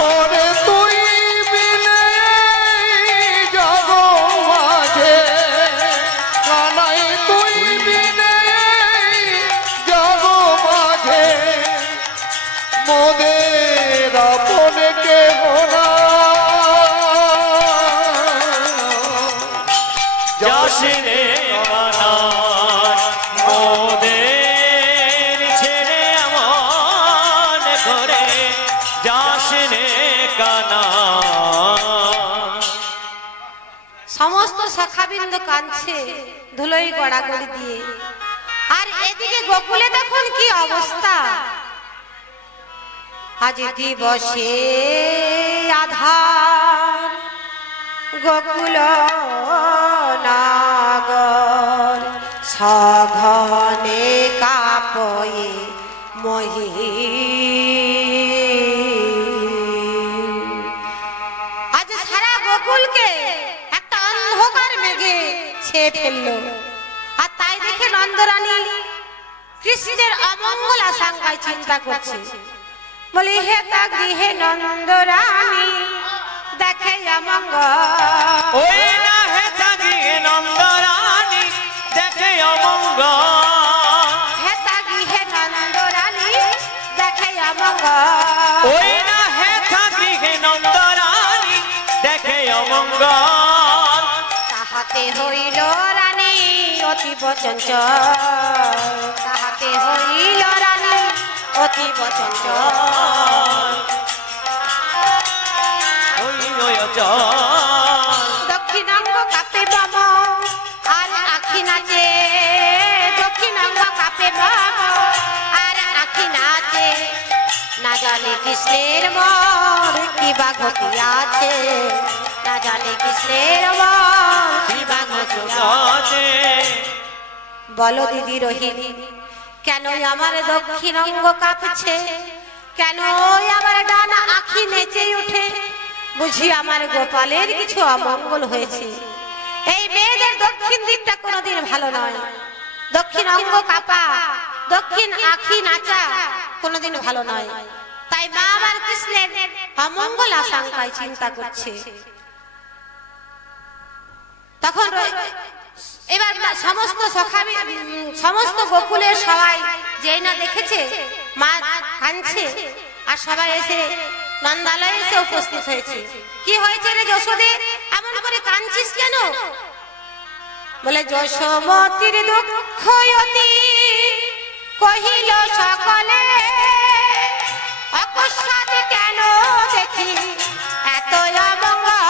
ওরে তুই বিনে জগ মাঝে কানাই তুই বিনে জগ মাঝে মোদের আপন কেহ না যাসিনে কানা মোদের ছেড়ে মন করে যাসিনে কানা সমস্ত শাখাবিন্দু কাঁদছে ধুলোই গড়াগড়ি দিয়ে আর এদিকে গোকুলে দেখুন কি অবস্থা আজ দিবসে আধার গোকুল নাগর সঘনে কাপয়ে মহি আজ সারা গোকুলকে একটা অন্ধকার মেঘে ছেয়ে ফেললো আর তাই দেখে নন্দরানী কৃষ্ণের অমঙ্গল আশঙ্কায় চিন্তা করছে বলে হে তা গৃহে নন্দরানী দেখে অমঙ্গল ওই না হে থাকি নন্দরানী দেখে অমঙ্গল হে তা গৃহে নন্দরানী দেখে অমঙ্গল ওই না হে থাকি নন্দরানী দেখে অমঙ্গল তাহাতে হইল রানী অতীব চঞ্চল তাহাতে হইল রানী অতীব চঞ্চল ওই নয় চল দক্ষিণাঙ্গ কাপে বাম আর আখি নাচে দক্ষিণাঙ্গ কাপে বাম আর আখি নাচে না জানে কৃষ্ণের মন কি বা ঘটিয়াছে না জানে কৃষ্ণের মন কি বা ঘটিয়াছে বলো দিদি রোহিণী কেন আমার দক্ষিণ অঙ্গ কাঁপছে কেন আমার ডানা আখি নেচে উঠে বুঝি আমার গোপালের কিছু অমঙ্গল হয়েছে এই মেয়েদের দক্ষিণ দিকটা কোনোদিন ভালো নয় দক্ষিণ অঙ্গ কাপা, দক্ষিণ আখি নাচা কোনোদিন ভালো নয়। তাই মা আবার কৃষ্ণের অমঙ্গল আশঙ্কায় চিন্তা করছে। তখন এবার সমস্ত গোকুলের সবাই যেই না দেখেছে মা কাঁদছে, আর সবাই এসে নন্দালয়ে এসে উপস্থিত হয়েছে। কি হয়েছে রে যশোদে, এমন করে কাঁদছিস কেন? বলে যশোমতির দুঃখ অতি কহিল সকলে, অকস্মাৎ কেন দেখি এত অমঙ্গল।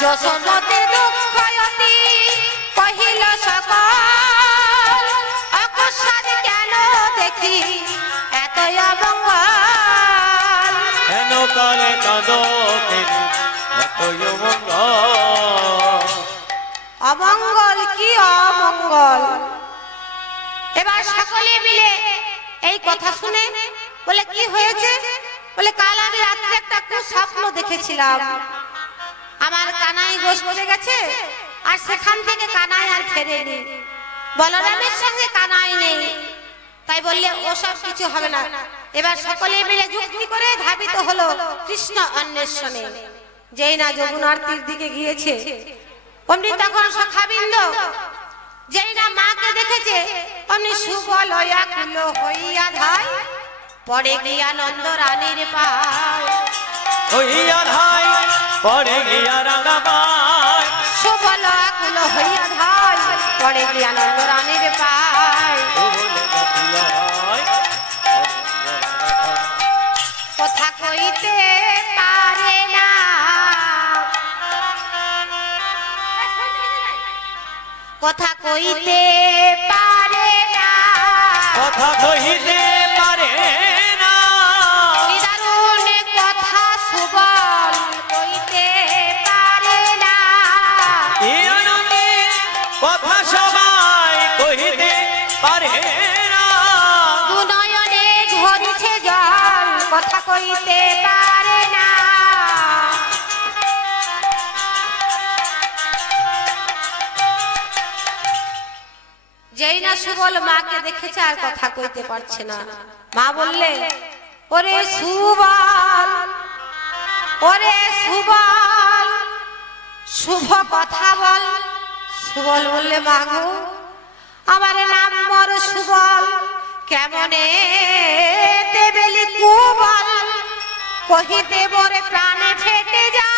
যশোমতির দুঃখ অতি কহিল সকল, অকস্মাৎ কেন দেখি এত অমঙ্গল। কেন কালে কাঁদো তিনি এতই অমঙ্গল। অমঙ্গল কি অমঙ্গল। এবার সকলে মিলে এই কথা শুনে বলে কি হয়েছে? বলে কাল আমি রাত্রে একটা কুস্বপ্ন দেখেছিলাম, আমার কানাই গোশ করে গেছে, আর সেখান থেকে কানাই আর ফেরেনি। বলরামের সঙ্গে কানাই নেই, তাই বললে ওসব কিছু হবে না। এবার সকলে মিলে যুক্তি করে ধাবিত হলো কৃষ্ণ অন্বেষণে। যেই না যমুনার তীর দিকে গিয়েছে, অমনি তখন সখাবৃন্দ যেই না মাকে দেখেছে, অমনি সুবল আকুল হইয়া ধায় পড়ে গিয়া নন্দ রানীর পায়। হইয়া ধাই পড়ে গিয়া রাঙা পায়, সুবল আকুল হইয়া ধায় পড়ে গিয়া নন্দ রানীর পায়। কথা কইতে পারে না, কথা কইতে পারে না, কথা কহিতে পারে না। দারুণ কথা সুবল কইতে পারে না। এই আনন্দের কথা সবাই কহিতে পারে না। দুনয়নে ঝরছে জল কথা কইতে পারে না। যেই না সুবল মাকে দেখেছে আর কথা কইতে পারছে না, মা বললে ওরে সুবল, ওরে সুবল শুভ কথা বল। সুবল বললে মা গো আমার নাম মর সুবল, কেমনে দেবেলি কুবল, কহিতে বরে প্রাণে ফেটে যা,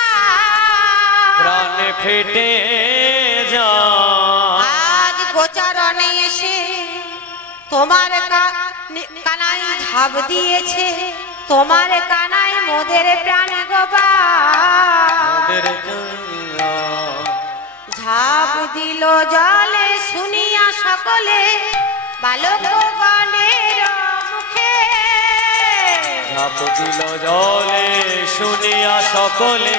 প্রাণে ফেটে যা। আজ গোচারণে এসে তোমার কানাই ঝাঁপ দিয়েছে, তোমার কানাই মোদের প্রাণ গোবা মোদের জন্য ঝাঁপ দিল জলে শুনিয়া সকলে বালক গণের মুখে। ঝাঁপ দিল জলে শুনিয়া সকলে,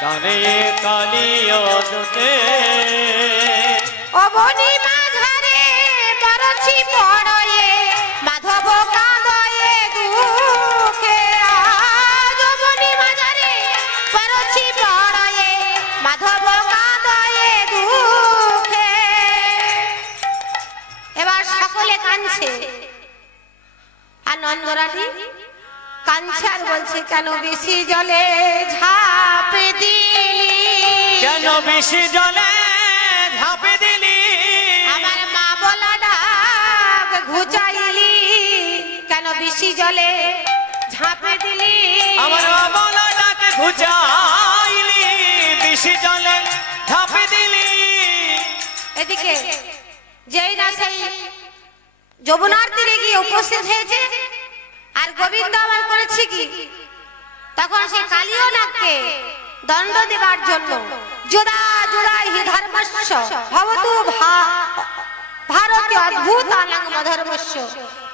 জানে কালিয় দুতে। অবনি মাঝারে মরছি পড়য়ে, মাধব কাঁদয়ে দুঃখে। আজ অবনি মাঝারে মরছি পড়য়ে, মাধব কাঁদয়ে দুঃখে। এবার সকলে কাঁদছে, আর নন্দরানী কাঁদছে আর বলছে কেন বেশি জলে ঝাঁপ দিলি, কেন বেশি জলে ঝাঁপে দিলি। আমার মা বলা ডাক ঘুচাইলি, কেন বেশি জলে ঝাঁপে দিলি। আমার বলা ডাকে ঘুচাইলি, বেশি জলে ঝাঁপে দিলি। এদিকে যেই না সেই যমুনার তীরে গিয়ে উপস্থিত হয়েছে, আর গোবিন্দ আমার করেছে কি, তখন সে কালিও নাককে দণ্ড দেবার জন্য যোদা যোদাই হি ধর্মস্য ভবতু ভারতীয় অদ্ভুত আনং মধর্মস্য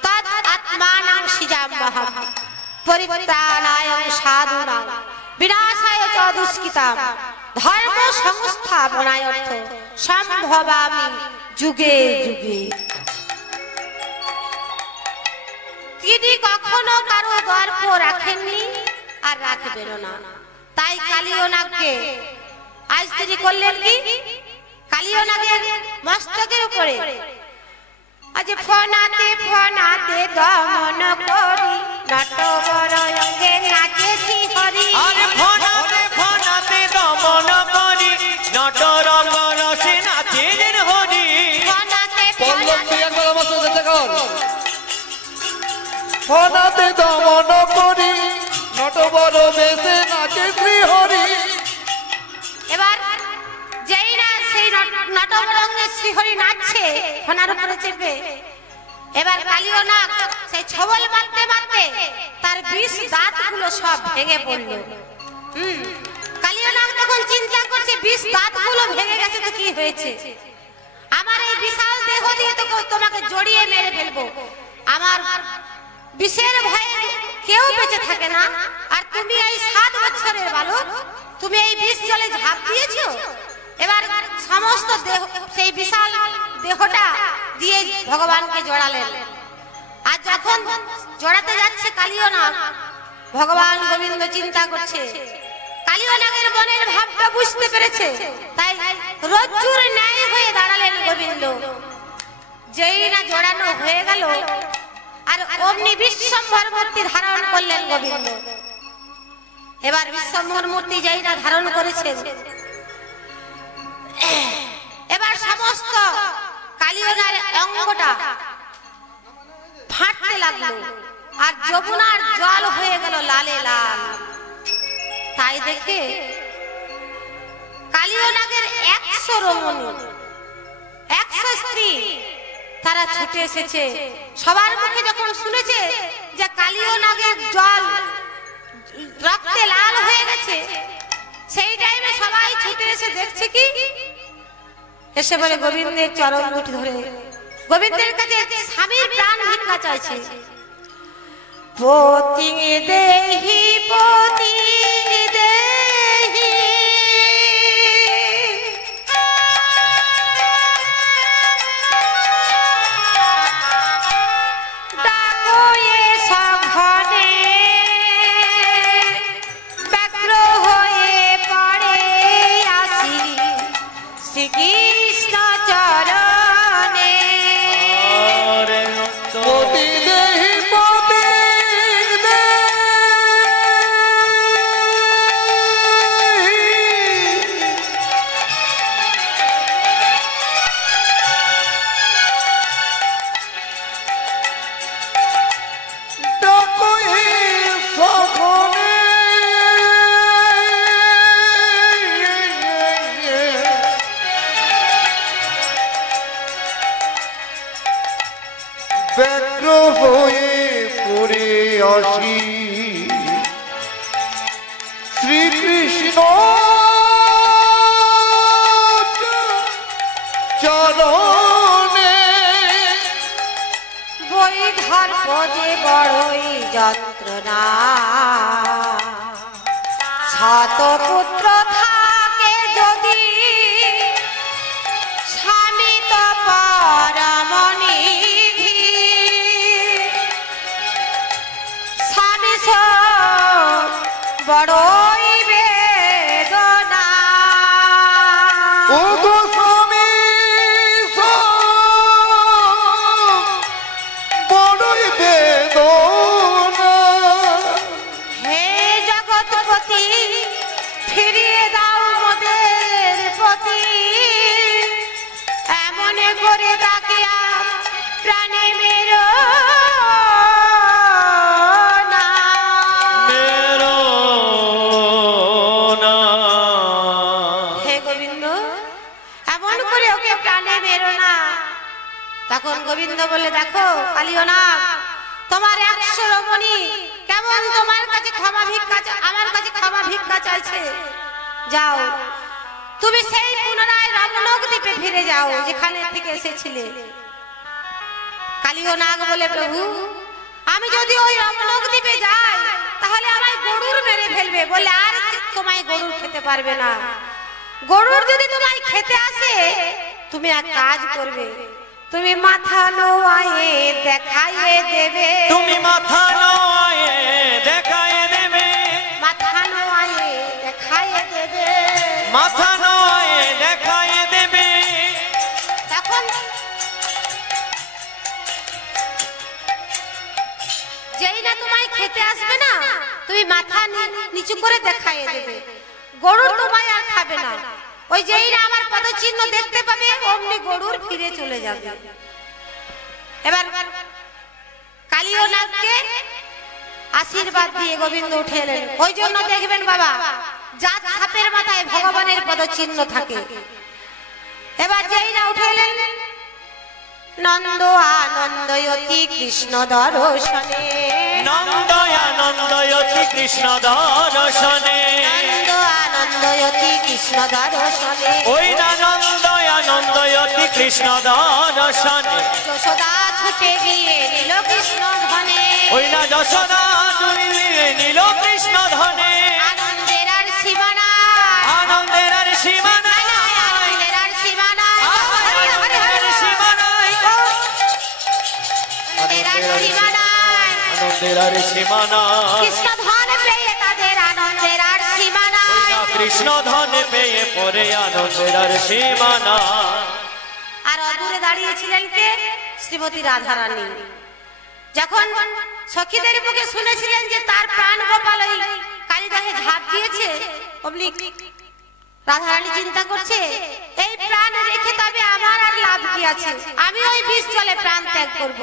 তদ আত্মানাং সিজাম্যহম পরিত্রাণায় সাধুনাং বিনাশায় চ দুষ্কৃতাম ধর্ম সংস্থাপনায়র্থ সম্ভবামি যুগে যুগে। তিনি কখনো কারো গর্ব রাখেননি আর রাখবেন না, তাই তাই কালীয় নাগকে আজ তিনি করলেন কি, কালীয় নাগের মস্তকের উপরে আজ ফনাতে ফনাতে দমন করি নটবর অঙ্গে নাচেছি হরি। আরে ফনাতে ফনাতে দমন করি নটরঙ্গ রসে নাচেন হরি। ফনাতে পল্লবী একবার আমার সাথে দেখা কর। ফনাতে দমন করি নটবর বেশে নাচে শ্রী হরি। এবার যেই না সেই নটবর অঙ্গে শ্রীহরি নাচছে ফনার উপরে চেপে, এবার কালীয় নাগ সেই ছবল মারতে মারতে তার 20 দাঁতগুলো সব ভেঙে পড়লো। কালীয় নাগ তখন চিন্তা করছে 20 দাঁতগুলো ভেঙে গেছে তো কি হয়েছে, আমার এই বিশাল দেহ দিয়ে তো তোমাকে জড়িয়ে মেরে ফেলবো, আমার বিষের ভয়ে কেউ বেঁচে থাকে না, আর তুমি এই 7 বছরের বালক তুমি এই বিষ জলে ঝাঁপ দিয়েছো। এবার সমস্ত দেহ সেই বিশাল দেহটা দিয়ে ভগবানকে জড়ালেন। আর যখন জড়াতে যাচ্ছে কালীয় নাগ, ভগবান গোবিন্দ চিন্তা করছে, কালীয় নাগের মনের ভাবটা বুঝতে পেরেছে, তাই রজ্জুর ন্যায় হয়ে দাঁড়ালেন গোবিন্দ। যেই না জড়ানো হয়ে গেল আর অমনি বিশ্বম্ভর মূর্তি ধারণ করলেন গোবিন্দ। এবার বিশ্বম্ভর মূর্তি যেই না ধারণ করেছেন, এবার সমস্ত কালীয় নাগের অঙ্গটা ফাটতে লাগলো আর যমুনার জল হয়ে গেল লালে লাল। তাই দেখে কালীয় নাগের 100 রমণী 100 স্ত্রী তারা ছুটে এসেছে। সবার মুখে যখন শুনেছে যে কালীয় নাগের জল রক্তে লাল হয়ে গেছে, সেই টাইমে সবাই ছুটে এসে দেখছে কি, এসে বলে গোবিন্দের চরণ দুটি ধরে গোবিন্দের কাছে স্বামীর প্রাণ ভিক্ষা চাইছে। পতি দেহি পতি দেহি ডাকো এ সংঘনে ব্যগ্র হয়ে পড়ে আসি শ্রীকৃষ্ণ চরণে। পতি দেহি পতি ব্যগ্র হয়ে পড়ে আসি শ্রীকৃষ্ণ চরণে। বৈধর পদে বড়ই যন্ত্রণা, শত পুত্র থাকে যদি স্বামী তো পরমনিধি, স্বামী বড়ই বেদনা। ও গো স্বামী বড়ই বেদনা। হে জগৎপতি ফিরিয়ে দাও মোদের পতি, এমন করে তাকে প্রাণে মেরো না। হে গোবিন্দ এমন করে ওকে প্রাণে মেরো না। তখন গোবিন্দ বলে, দেখো কালীয় নাগ, তোমার 100 রমণী কেমন তোমার কাছে ক্ষমা ভিক্ষা আমার কাছে ক্ষমা ভিক্ষা চাইছে। যাও তুমি সেই পুনরায় রামলোক দ্বীপে ফিরে যাও যেখানে থেকে এসেছিলে। কালীয় নাগ বলে, প্রভু আমি যদি ওই রামলোক দ্বীপে যাই তাহলে আমায় গরুর মেরে ফেলবে, বলে আর তোমায় গরুর খেতে পারবে না। গরুর যদি তোমায় খেতে আসে তুমি এক কাজ করবে, তুমি মাথা নোয়ায়ে দেখাইয়ে দেবে। তুমি মাথা নোয়ায়ে দেখাইয়ে দেবে। মাথা নোয়ায়ে মাথা নয় দেখায় দেবে। তখন যেই না তোমায় খেতে আসবে না, তুমি মাথা নিচু করে দেখায় দেবে, গরু তোমায় আর খাবে না। ওই যেই না আমার পদচিহ্ন দেখতে পাবে, অমনি গরুর ফিরে চলে যাবে। এবার কালীয় নাগকে আশীর্বাদ দিয়ে গোবিন্দ উঠে এলেন। ওই জন্য দেখবেন বাবা, জাত সাপের মাথায় ভগবানের পদচিহ্ন থাকে। এবার যেই না উঠে এলেন, নন্দ আনন্দয়তি কৃষ্ণ দর্শনে, নন্দ আনন্দয়তি কৃষ্ণ দর্শনে, নন্দ আনন্দয়তি কৃষ্ণ দর্শনে, ওই না নন্দ আনন্দয়তি কৃষ্ণ দর্শনে, যশোদা ছুটে গিয়ে নিল কৃষ্ণ ধনে, ওই না যশোদা তুলিয়ে নিল কৃষ্ণ ধনে। আনন্দের আর সীমা নাই, আনন্দের আর সীমা নাই, আনন্দের আর সীমা নাই, আনন্দের আর সীমা নাই, আনন্দের আর সীমা নাই, আনন্দের আর সীমা নাই। কৃষ্ণ ধন পেয়ে তাদের আনন্দের আর সীমা নাই, কৃষ্ণ ধন পেয়ে পরে আনন্দের আর সীমা নাই। আর অদূরে দাঁড়িয়েছিলেন কে? শ্রীমতী রাধারানী। যখন সখীদের মুখে শুনেছিলেন যে তার প্রাণ গোপাল ওই কালিদাহে ঝাঁপ দিয়েছে, অমনি রাধারানী চিন্তা করছে, এই প্রাণ রেখে তবে আমার আর লাভ কি আছে, আমি ওই বিষ জলে প্রাণ ত্যাগ করব।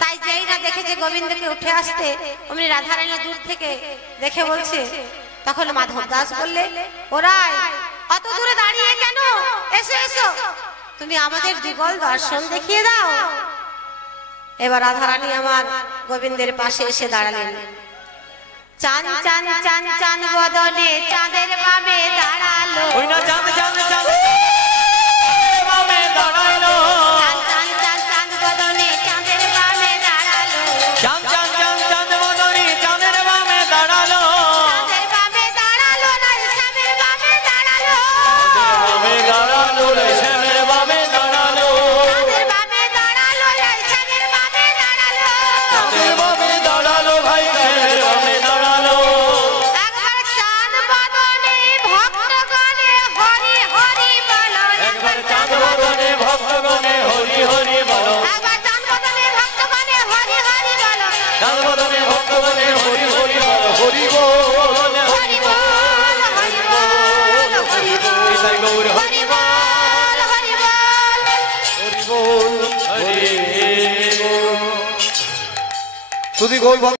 তাই যেই না দেখেছে গোবিন্দকে উঠে আসতে, অমনি রাধারানী দূর থেকে দেখে বলছে। তখন মাধব দাস বললে, ওরাই অত দূরে দাঁড়িয়ে কেন, এসো এসো, তুমি আমাদের যুগল দর্শন দেখিয়ে দাও। এবার রাধারানী আমার গোবিন্দের পাশে এসে দাঁড়ালেন। চান চান চান চান বদনে চাঁদের বামে দাঁড়ালো, ওই না চাঁদ চাঁদ চাঁদ বামে দাঁড়ালো, চান চান চান চাঁদ বদনে চাঁদের বামে দাঁড়ালো, চাঁদ চাঁদ চাঁদ চাঁদ বদনে চাঁদের বামে দাঁড়ালো, চাঁদের বামে দাঁড়ালো না শ্যামের বামে দাঁড়ালো, বামে দাঁড়ালো রে শ্যামের বামে দাঁড়ালো, চাঁদের বামে দাঁড়ালো না শ্যামের বামে দাঁড়ালো, চাঁদের বামে দাঁড়ালো ভাই শ্যামের বামে দাঁড়ালো। একবার চাঁদ বদনে ভক্তগণে হরি হরি বলো, একবার চাঁদ বদনে ভক্তগণে হরি হরি বলো, একবার চাঁদ বদনে ভক্তগণে হরি হরি বলো, চাঁদ বদনে ভক্তগণে হরি হরি বলো, হরি বল হরি বল হরি বল হরি বল, নিতাই গৌর হরি বল হরি বল। হরি বল হরি শুধু গোল